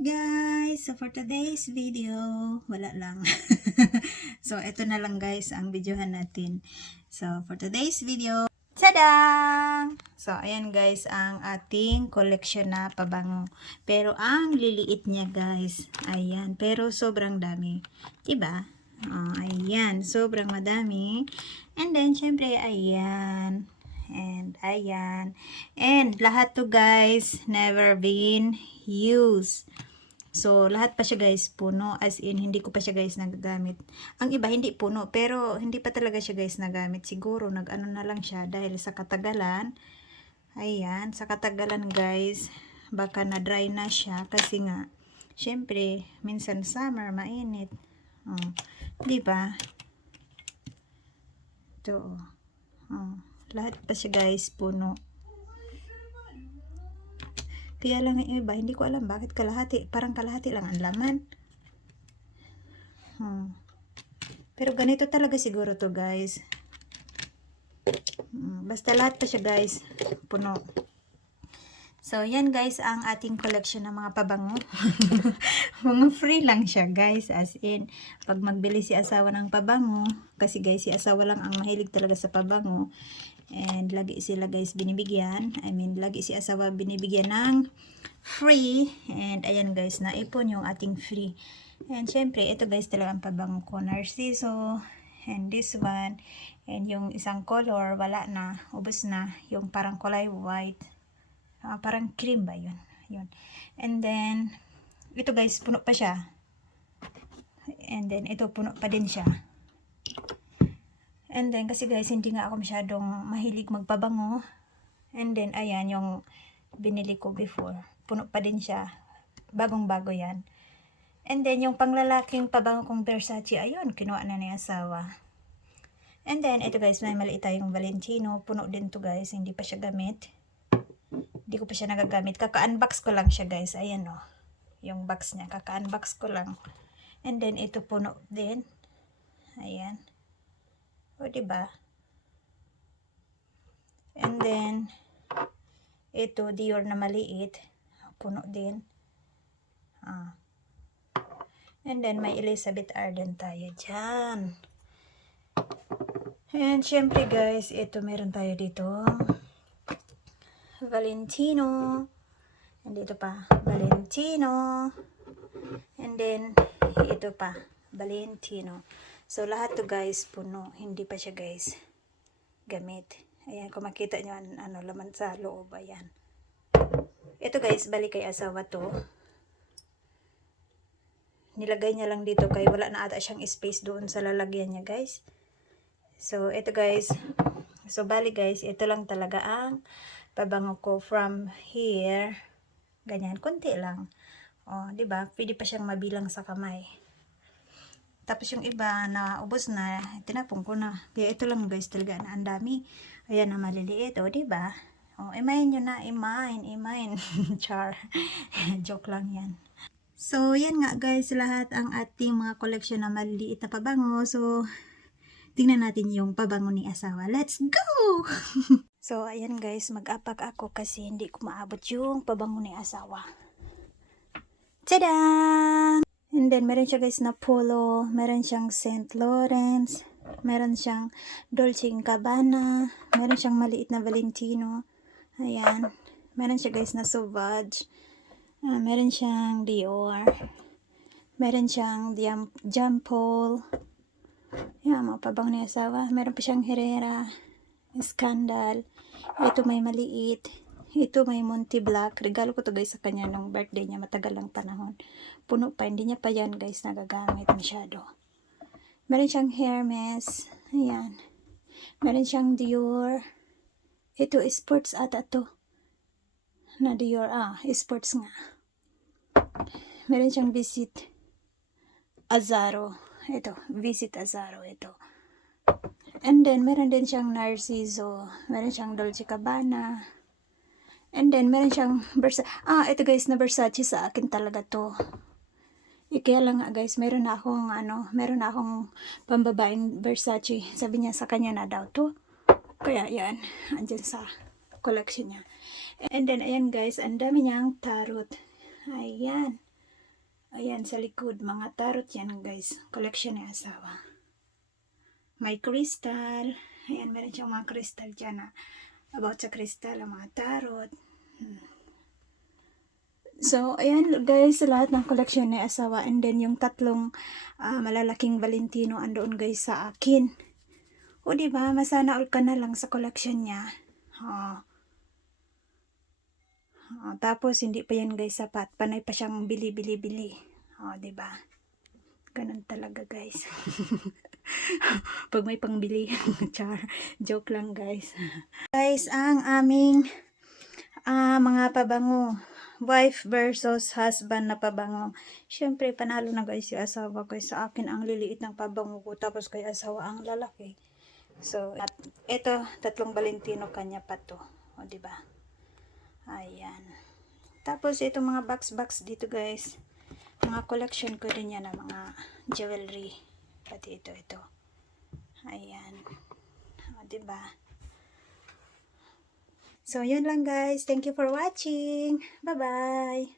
guys! So for today's video, wala lang. so ito na lang guys ang videohan natin. So for today's video, Tadang! So ayan guys ang ating collection na pabango. Pero ang liliit niya guys. Ayan. Pero sobrang dami. Diba? Oh, ayan. Sobrang madami. And then syempre ayan. And ayan. And lahat to guys never been used. So, lahat pa siya guys puno. As in, hindi ko pa siya guys nagagamit. Ang iba, hindi puno. Pero, hindi pa talaga siya guys nagamit. Siguro, nag-ano na lang siya. Dahil sa katagalan. Ayan. Sa katagalan guys. Baka na-dry na siya. Kasi nga, syempre, minsan summer, mainit. Oh, di ba? Ito. oh. Oh, lahat pa siya guys puno. Kaya lang yung iba, hindi ko alam bakit kalahati. Parang kalahati lang ang laman. Hmm. Pero ganito talaga siguro to guys. Hmm, Basta lahat pa siya guys. Puno. So, yan guys ang ating collection ng mga pabango. mga free lang siya guys. As in, pag magbili si asawa ng pabango, kasi guys si asawa lang ang mahilig talaga sa pabango. And lagi sila guys binibigyan. I mean, lagi si asawa binibigyan ng free. And ayan guys, naipon yung ating free. And syempre, ito guys talaga ang pabango ko. Narciso. And this one. And yung isang color, wala na. Ubus na. Yung parang kulay white. Ah, parang cream ba yun? Yun. And then, ito guys, puno pa siya. And then, ito puno pa din siya. And then, kasi guys, hindi nga ako masyadong mahilig magpabango. And then, ayan, yung binili ko before. Puno pa din siya. Bagong-bago yan. And then, yung panglalaking pabango kong Versace, ayun, kinuha na ni asawa. And then, ito guys, may maliit tayong Valentino. Puno din to guys, hindi pa siya gamit. Hindi ko pa siya nagagamit. Kaka-unbox ko lang siya guys. Ayan o. Yung box niya. Kaka-unbox ko lang. And then, ito puno din. Ayan. O, diba? And then, ito, Dior na maliit. Puno din. Ah. And then, may Elizabeth Arden tayo dyan. And, syempre guys, ito meron tayo dito. Valentino. And dito pa, Valentino. And then, ito pa, Valentino. So, lahat to guys, puno. Hindi pa siya guys gamit. Ayan, kung makita nyo, an- ano, laman sa loob, ayan. Ito guys, balik kay asawa to. Nilagay niya lang dito kay wala na ata siyang space doon sa lalagyan niya guys. So, ito guys. So, bali guys, ito lang talaga ang pabango ko from here. Ganyan, konti lang. O, di ba? Pwede pa siyang mabilang sa kamay. Tapos yung iba na ubos na, tinapong ko na. Kaya ito lang guys talaga na ang dami. Ayan na maliliit, o di ba? O, imayin nyo na, imayin, imayin. Char. Joke lang yan. So, yan nga guys, lahat ang ating mga collection na maliliit na pabango. So, tingnan natin yung pabango ni asawa. Let's go! so, ayan guys, mag-apak ako kasi hindi ko maabot yung pabango ni asawa. Tada! And then, meron siya guys na polo, meron siyang St. Lawrence, meron siyang Dolce Gabbana, meron siyang maliit na Valentino. Ayan. Meron siya guys na Sauvage. Ah, meron siyang Dior. Meron siyang Diam Jampol. Yan, mga pabang ni asawa. Meron pa siyang Herrera. Scandal. Ito may maliit. Ito may Monty Black. Regalo ko to guys sa kanya nung birthday niya. Matagal lang panahon. Puno pa. Hindi niya pa yan guys nagagamit masyado. Meron siyang Hermes. Ayan. Meron siyang Dior. Ito, sports ata to. Na Dior. Ah, sports nga. Meron siyang Visit Azaro. Ito, Visit Azaro. Ito. And then, meron din siyang Narciso. Meron siyang Dolce Gabbana. And then, meron siyang Versace. Ah, ito guys, na Versace sa akin talaga to. Eh, kaya lang nga guys, meron na akong ano, meron na akong pambabaeng Versace. Sabi niya sa kanya na daw to. Kaya yan, andyan sa collection niya. And then, ayan guys, ang dami niyang tarot. Ayan. Ayan, sa likod, mga tarot yan guys. Collection ni asawa. May crystal. Ayan, meron siyang mga crystal dyan na about sa crystal, ang mga tarot. Hmm. So, ayan guys, lahat ng collection ni asawa. And then yung tatlong ah, malalaking Valentino andoon guys sa akin. O, ba? Masana all ka na lang sa collection niya. Oh. Oh, tapos, hindi pa yan guys sapat. Panay pa siyang bili-bili-bili. O, di ba? Ganun talaga guys. Pag may pangbili. Char. Joke lang guys. guys, ang aming ah, mga pabango. Wife versus husband na pabango. Siyempre, panalo na guys yung asawa ko. Sa akin, ang liliit ng pabango ko. Tapos kay asawa, ang lalaki. So, at ito, tatlong Valentino kanya pa to. O, ba? Ayan. Tapos, ito mga box-box dito guys. Mga collection ko din yan ng mga jewelry. Pati ito, ito. Ayan. O, diba? So, yun lang guys. Thank you for watching. Bye-bye.